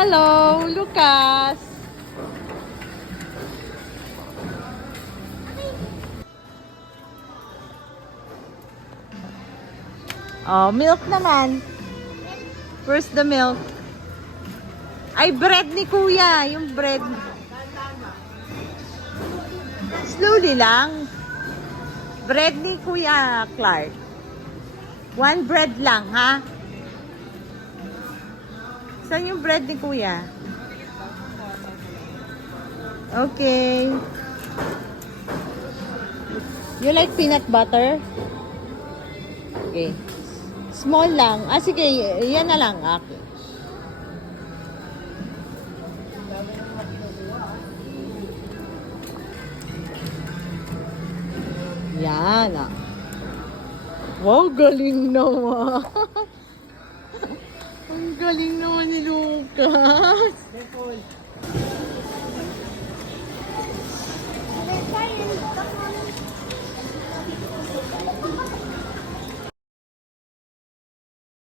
Hello, Lucas. Oh, milk naman. Where's the milk? Ay, bread ni Kuya. Yung bread. Slowly lang. Bread ni Kuya Clark. One bread lang, ha? Saan yung bread ni Kuya? Okay. You like peanut butter? Okay. Small lang. Ah, sige. Yan na lang. Okay. Yan. Ah. Wow, galing naman. Ang galing naman ni Lucas.